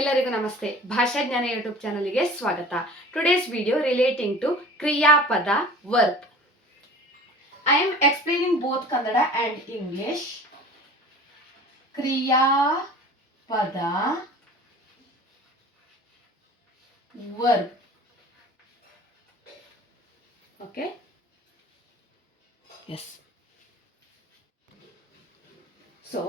ಎಲ್ಲರಿಗೂ ನಮಸ್ತೆ. ಭಾಷಾಜ್ಞಾನ ಯೂಟ್ಯೂಬ್ ಚಾನಲ್ಗೆ ಸ್ವಾಗತ. ಟುಡೇಸ್ ವಿಡಿಯೋ ರಿಲೇಟಿಂಗ್ ಟು ಕ್ರಿಯಾಪದ verb. I am explaining both Kannada and English. ಕ್ರಿಯಾಪದ verb. Okay? Yes. So,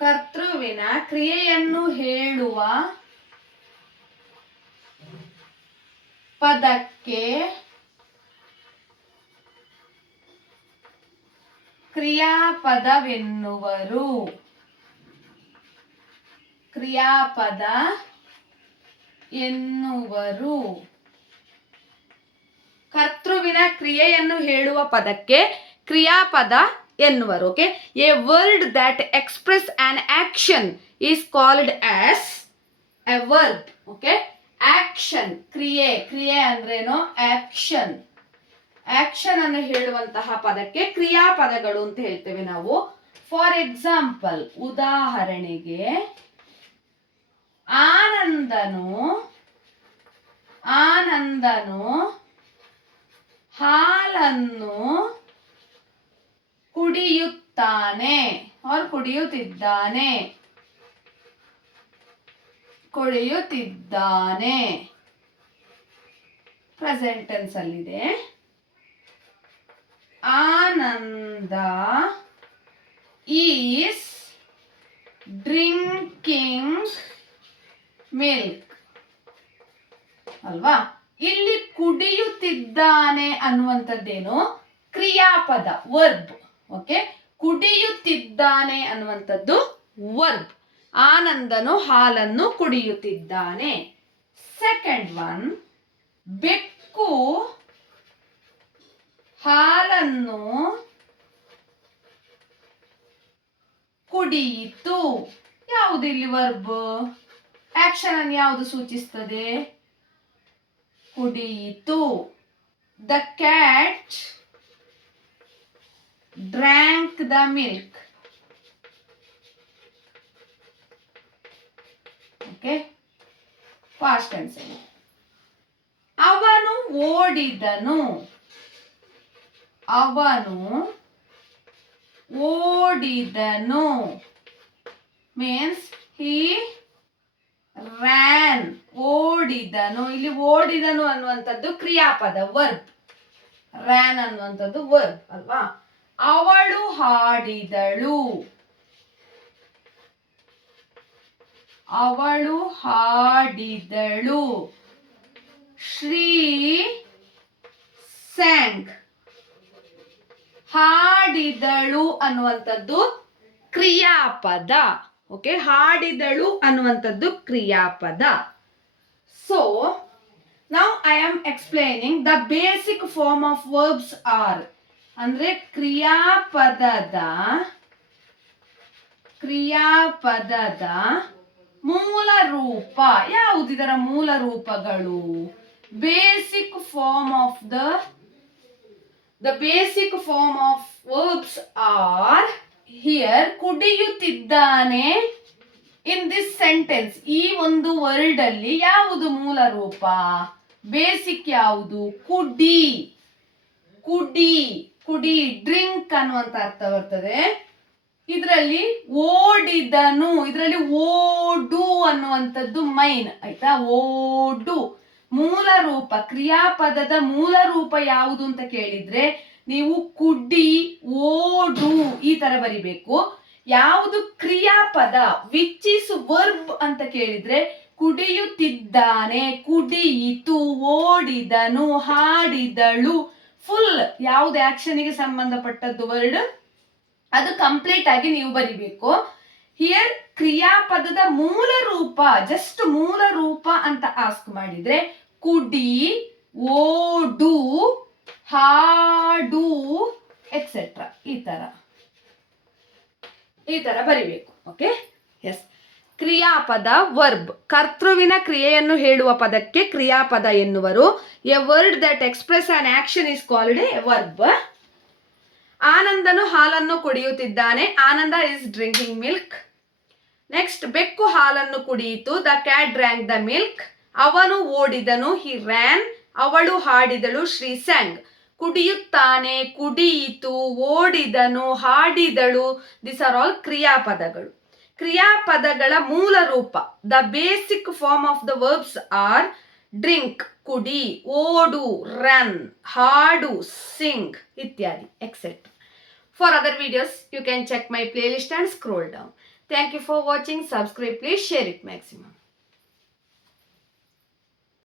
ಕರ್ತೃವಿನ ಕ್ರಿಯೆಯನ್ನು ಹೇಳುವ ಪದಕ್ಕೆ ಕ್ರಿಯಾಪದವೆನ್ನುವರು. ಕರ್ತೃವಿನ ಕ್ರಿಯೆಯನ್ನು ಹೇಳುವ ಪದಕ್ಕೆ ಕ್ರಿಯಾಪದ ಎನ್ನುವರು. Okay, A word that express an action is called as A verb. Okay, action ಕ್ರಿಯೆ ಅಂದ್ರೇನು? ಆಕ್ಷನ್ ಅನ್ನು ಹೇಳುವಂತಹ ಪದಕ್ಕೆ ಕ್ರಿಯಾಪದಗಳು ಅಂತ ಹೇಳ್ತೇವೆ ನಾವು. ಫಾರ್ ಎಕ್ಸಾಂಪಲ್, ಉದಾಹರಣೆಗೆ, ಆನಂದನು ಹಾಲನ್ನು ಕುಡಿಯುತ್ತಿದ್ದಾನೆ. ಪ್ರೆಸೆಂಟ್ ಟೆನ್ಸ್ ಅಲ್ಲಿದೆ. ಆನಂದ ಈಸ್ ಡ್ರಿಂಕಿಂಗ್ ಮಿಲ್ಕ್ ಅಲ್ವಾ? ಇಲ್ಲಿ ಕುಡಿಯುತ್ತಿದ್ದಾನೆ ಅನ್ನುವಂಥದ್ದೇನು? ಕ್ರಿಯಾಪದ, ವರ್ಬ್. ಓಕೆ, ಕುಡಿಯುತ್ತಿದ್ದಾನೆ ಅನ್ನುವಂಥದ್ದು ವರ್ಬ್. ಆನಂದನು ಹಾಲನ್ನು ಕುಡಿಯುತ್ತಿದ್ದಾನೆ. ಸೆಕೆಂಡ್ ಒನ್, ಬೆಕ್ಕು ಹಾಲನ್ನು ಕುಡಿಯಿತು. ಯಾವುದು ಇಲ್ಲಿ ವರ್ಬ್? ಆಕ್ಷನ್ ಅನ್ನು ಯಾವುದು ಸೂಚಿಸ್ತದೆ? ಕುಡಿಯಿತು. The cat drank the milk. Okay, past tense. ಅವನು ಓಡಿದನು ಮೀನ್ಸ್ he ran. ಓಡಿದನು, ಇಲ್ಲಿ ಓಡಿದನು ಅನ್ನುವಂಥದ್ದು ಕ್ರಿಯಾಪದ, ವರ್ಬ್. ರ್ಯಾನ್ ಅನ್ನುವಂಥದ್ದು ವರ್ಬ್ ಅಲ್ವಾ? ಅವಳು ಹಾಡಿದಳು. ಶ್ರೀ ಸ್ಯಾಂಗ್. ಹಾಡಿದಳು ಅನ್ನುವಂಥದ್ದು ಕ್ರಿಯಾಪದ. ಓಕೆ, ಹಾಡಿದಳು ಅನ್ನುವಂಥದ್ದು ಕ್ರಿಯಾಪದ. So now I am explaining the basic form of verbs are. ಅಂದ್ರೆ ಕ್ರಿಯಾಪದದ ಮೂಲ ರೂಪ ಯಾವುದು? ಇದರ ಮೂಲ ರೂಪಗಳು. Basic form of the basic form of verbs are here. ಕುಡಿಯುತ್ತಿದ್ದಾನೆ in this sentence. ಈ ಒಂದು ವರ್ಡ್ ಅಲ್ಲಿ ಯಾವುದು ಮೂಲ ರೂಪ? ಬೇಸಿಕ್ ಯಾವುದು? ಕುಡಿ ಡ್ರಿಂಕ್ ಅನ್ನುವಂತ ಅರ್ಥ ಬರ್ತದೆ. ಇದರಲ್ಲಿ ಓಡಿದನು, ಇದರಲ್ಲಿ ಓಡು ಅನ್ನುವಂಥದ್ದು ಮೈನ್. ಆಯ್ತಾ? ಓಡು ಮೂಲ ರೂಪ. ಕ್ರಿಯಾಪದದ ಮೂಲ ರೂಪ ಯಾವುದು ಅಂತ ಕೇಳಿದ್ರೆ ನೀವು ಕುಡಿ, ಓಡು ಈ ತರ ಬರಿಬೇಕು. ಯಾವುದು ಕ್ರಿಯಾಪದ, ವಿಚ್ ಇಸ್ ವರ್ಬ್ ಅಂತ ಕೇಳಿದ್ರೆ ಕುಡಿಯುತ್ತಿದ್ದಾನೆ, ಕುಡಿಯಿತು, ಓಡಿದನು, ಹಾಡಿದಳು. ಫುಲ್ ಯಾವುದು ಆಕ್ಷನ್ಗೆ ಸಂಬಂಧಪಟ್ಟದ್ದು ವರ್ಡ್ ಅದು ಕಂಪ್ಲೀಟ್ ಆಗಿ ನೀವು ಬರಿಬೇಕು. ಹಿಯರ್ ಕ್ರಿಯಾಪದದ ಮೂಲ ರೂಪ, ಜಸ್ಟ್ ಮೂಲ ರೂಪ ಅಂತ ಆಸ್ಕ್ ಮಾಡಿದ್ರೆ ಕುಡಿ, ಓಡು, ಹಾಡು ಎಕ್ಸೆಟ್ರಾ ಈ ತರ ಬರಿಬೇಕು. Okay, yes. ಕ್ರಿಯಾಪದ ವರ್ಬ್, ಕರ್ತೃವಿನ ಕ್ರಿಯೆಯನ್ನು ಹೇಳುವ ಪದಕ್ಕೆ ಕ್ರಿಯಾಪದ ಎನ್ನುವರು. A word that express an action is called a verb. ಆನಂದನು ಹಾಲನ್ನು ಕುಡಿಯುತ್ತಿದ್ದಾನೆ. Anand is drinking milk. Next, ಬೆಕ್ಕು ಹಾಲನ್ನು ಕುಡಿಯಿತು. The cat drank the milk. ಅವನು ಓಡಿದನು. He ran. ಅವಳು ಹಾಡಿದಳು. ಶ್ರೀ ಸ್ಯಾಂಗ್. ಕುಡಿಯುತ್ತಾನೆ, ಕುಡಿಯಿತು, ಓಡಿದನು, ಹಾಡಿದಳು, ದಿಸ್ ಆರ್ ಆಲ್ ಕ್ರಿಯಾಪದಗಳು. ಕ್ರಿಯಾಪದಗಳ ಮೂಲ ರೂಪ, the basic form of the verbs are drink ಕುಡಿ, ಓಡು ರನ್, ಹಾಡು ಸಿಂಗ್ ಇತ್ಯಾದಿ etcetera. For other videos, you can check my playlist and scroll down. Thank you for watching. Subscribe, please share it maximum.